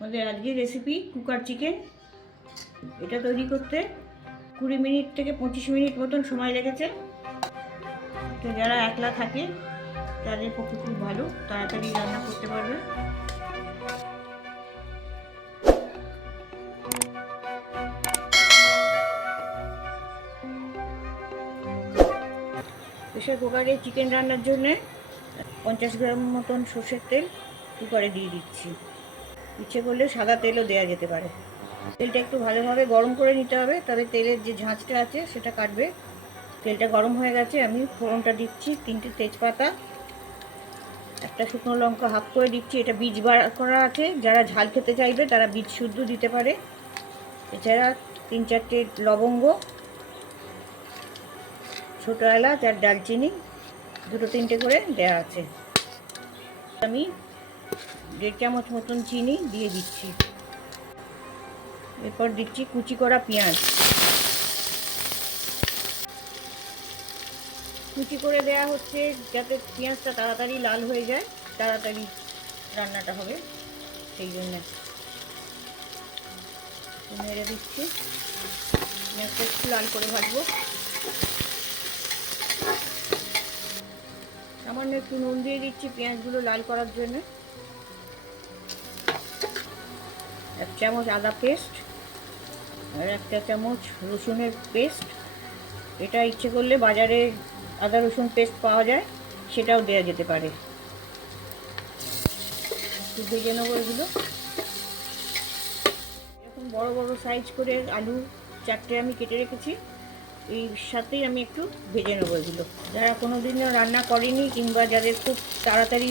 আমাদের আজকের recipe cooker chicken এটা তৈরি করতে কুড়ি মিনিট থেকে পঁচিশ মিনিট মতন সময় লেগেছে। তো যারা একলা থাকে, তাদের পক্ষে খুব ভালো। তাড়াতাড়ি রান্না করতে পারবে। প্রেশার কুকারে চিকেন রান্নার জন্যে পঞ্চাশ গ্রাম মতন সর্ষের তেল কুকারে দিয়ে দিচ্ছি। ইচ্ছে করলে সাদা তেলও দেওয়া যেতে পারে। তেলটা একটু ভালোভাবে গরম করে নিতে হবে, তবে তেলের যে ঝাঁঝটা আছে সেটা কাটবে। তেলটা গরম হয়ে গেছে, আমি ফোড়নটা দিচ্ছি, তিনটে তেজপাতা, একটা শুকনো লঙ্কা হাফ করে দিচ্ছি, এটা বীজ বার করা আছে, যারা ঝাল খেতে চাইবে তারা বীজ শুদ্ধ দিতে পারে। এছাড়া তিন চারটে লবঙ্গ, ছোটো এলাচ আর ডালচিনি দুটো তিনটে করে দেওয়া আছে। আমি দেড় চামচ মতন চিনি দিয়ে দিচ্ছি। এরপর দিচ্ছি কুচি করা পেঁয়াজ। কুচি করে দেয়া হচ্ছে যাতে পেঁয়াজটা তাড়াতাড়ি লাল হয়ে যায়, তাড়াতাড়ি রান্নাটা হবে, সেই জন্য। মেরে দিচ্ছি। পেঁয়াজটা একটু লাল করে ভাজবো। সামান্য একটু নুন দিয়ে দিচ্ছি পেঁয়াজগুলো লাল করার জন্য। চামচ আদা পেস্ট আর একটা চামচ রসুনের পেস্ট। এটা ইচ্ছে করলে বাজারে আদা রসুন পেস্ট পাওয়া যায়, সেটাও দেওয়া যেতে পারে। একটু ভেজে নেব এগুলো। এরকম বড় বড় সাইজ করে আলু চারটে আমি কেটে রেখেছি। এই সাথেই আমি একটু ভেজে নেব এগুলো। যারা কোনো দিনও রান্না করেনি কিংবা যাদের খুব তাড়াতাড়ি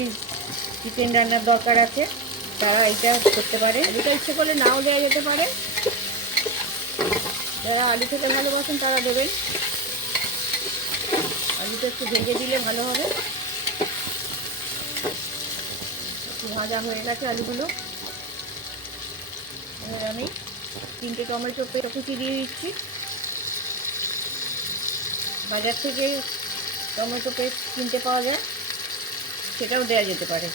চিকেন রান্নার দরকার আছে তারা এটা করতে পারে। আলুটা ইচ্ছে করলে নাও দেওয়া যেতে পারে। যারা আলু খেতে ভালোবাসেন, তারা দেবেন। আলুটা একটু ভেজে দিলে ভালো হবে। একটু ভাজা হয়ে গেছে আলুগুলো। এবার আমি তিনটে টমেটো কুচি দিয়ে দিচ্ছি। বাজার থেকে টমেটো পেস্ট কিনতে পাওয়া যায়। সেটাও দেওয়া যেতে পারে।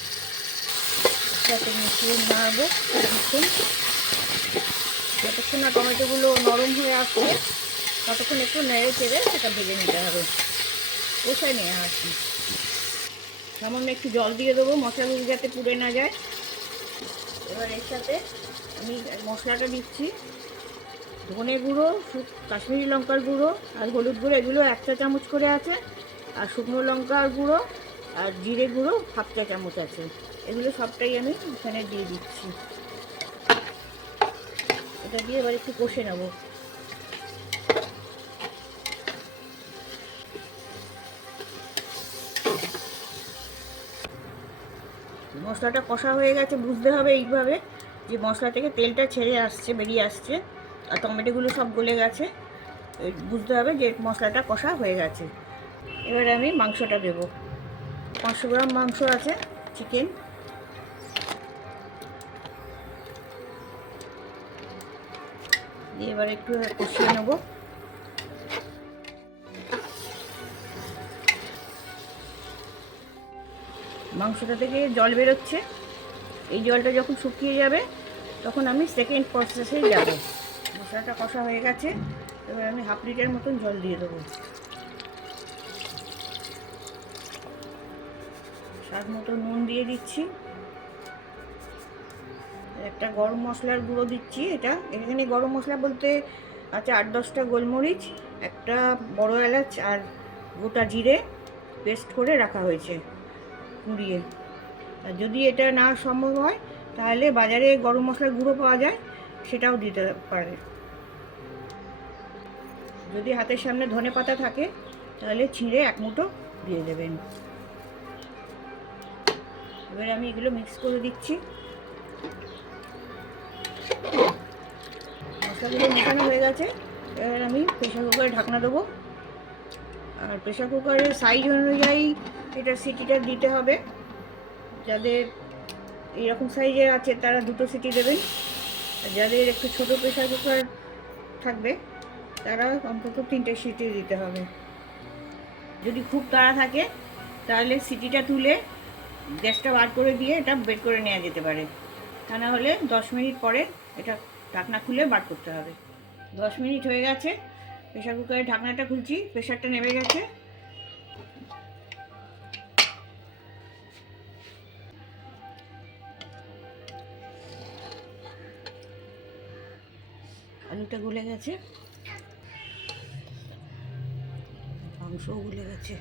যাতে মিশিয়ে নাড়বো কিছুক্ষণ। যতক্ষণ না টমেটোগুলো নরম হয়ে আসছে, ততক্ষণ একটু নেড়ে চেড়ে সেটা ভেজে নিতে হবে। কষায় নিয়ে আসি সামান্য একটু জল দিয়ে দেবো, মশলাগুলো যাতে পুড়ে না যায়। এবার এর সাথে আমি মশলাটা দিচ্ছি। ধনে গুঁড়ো কাশ্মীরি লঙ্কার গুঁড়ো আর হলুদ গুঁড়ো, এগুলো এক চা চামচ করে আছে। আর শুকনো লঙ্কার গুঁড়ো আর জিরে গুঁড়ো, হাফ চা চামচ আছে। এগুলো সবটাই আমি এখানে দিয়ে দিচ্ছি। এটা দিয়ে এবার একটু কষে নেব। মশলাটা কষা হয়ে গেছে, বুঝতে হবে এইভাবে যে মশলা থেকে তেলটা ছেড়ে আসছে, বেরিয়ে আসছে, আর টমেটোগুলো সব গলে গেছে। বুঝতে হবে যে মশলাটা কষা হয়ে গেছে। এবার আমি মাংসটা দেব। পাঁচশো গ্রাম মাংস আছে, চিকেন। দিয়ে এবার একটু কষিয়ে নেব। মাংসটা থেকে জল বেরোচ্ছে। এই জলটা যখন শুকিয়ে যাবে, তখন আমি সেকেন্ড প্রসেসে যাব। মশলাটা কষা হয়ে গেছে, এবার আমি হাফ লিটার মতন জল দিয়ে দেবো। স্বাদ মতো নুন দিয়ে দিচ্ছি। একটা গরম মশলার গুঁড়ো দিচ্ছি এটা। এখানে গরম মশলা বলতে আছে আট দশটা গোলমরিচ, একটা বড় এলাচ আর গোটা জিরে পেস্ট করে রাখা হয়েছে কুড়িয়ে। আর যদি এটা না সম্ভব হয়, তাহলে বাজারে গরম মশলার গুঁড়ো পাওয়া যায়, সেটাও দিতে পারে। যদি হাতের সামনে ধনে পাতা থাকে, তাহলে ছিঁড়ে এক মুঠো দিয়ে দেবেন। এবার আমি এগুলো মিক্স করে দিচ্ছি। মশলাগুলো মেশানো হয়ে গেছে। এবার আমি প্রেশার কুকারে ঢাকনা দেবো। আর প্রেশার কুকারের সাইজ অনুযায়ী এটা সিটিটা দিতে হবে। যাদের এইরকম সাইজের আছে, তারা দুটো সিটি দেবেন। যাদের একটু ছোট প্রেশার কুকার থাকবে, তারা অন্তত তিনটে সিটি দিতে হবে। যদি খুব তাড়া থাকে, তাহলে সিটিটা তুলে গ্যাসটা বার করে দিয়ে এটা বের করে নেওয়া যেতে পারে। তা না হলে দশ মিনিট পরে এটা ঢাকনা খুলে বার করতে হবে। দশ মিনিট হয়ে গেছে প্রেশার কুকারের ঢাকনাটা খুলছি প্রেশারটা নেমে গেছে। আলুটা গলে গেছে। মাংসও গলে গেছে।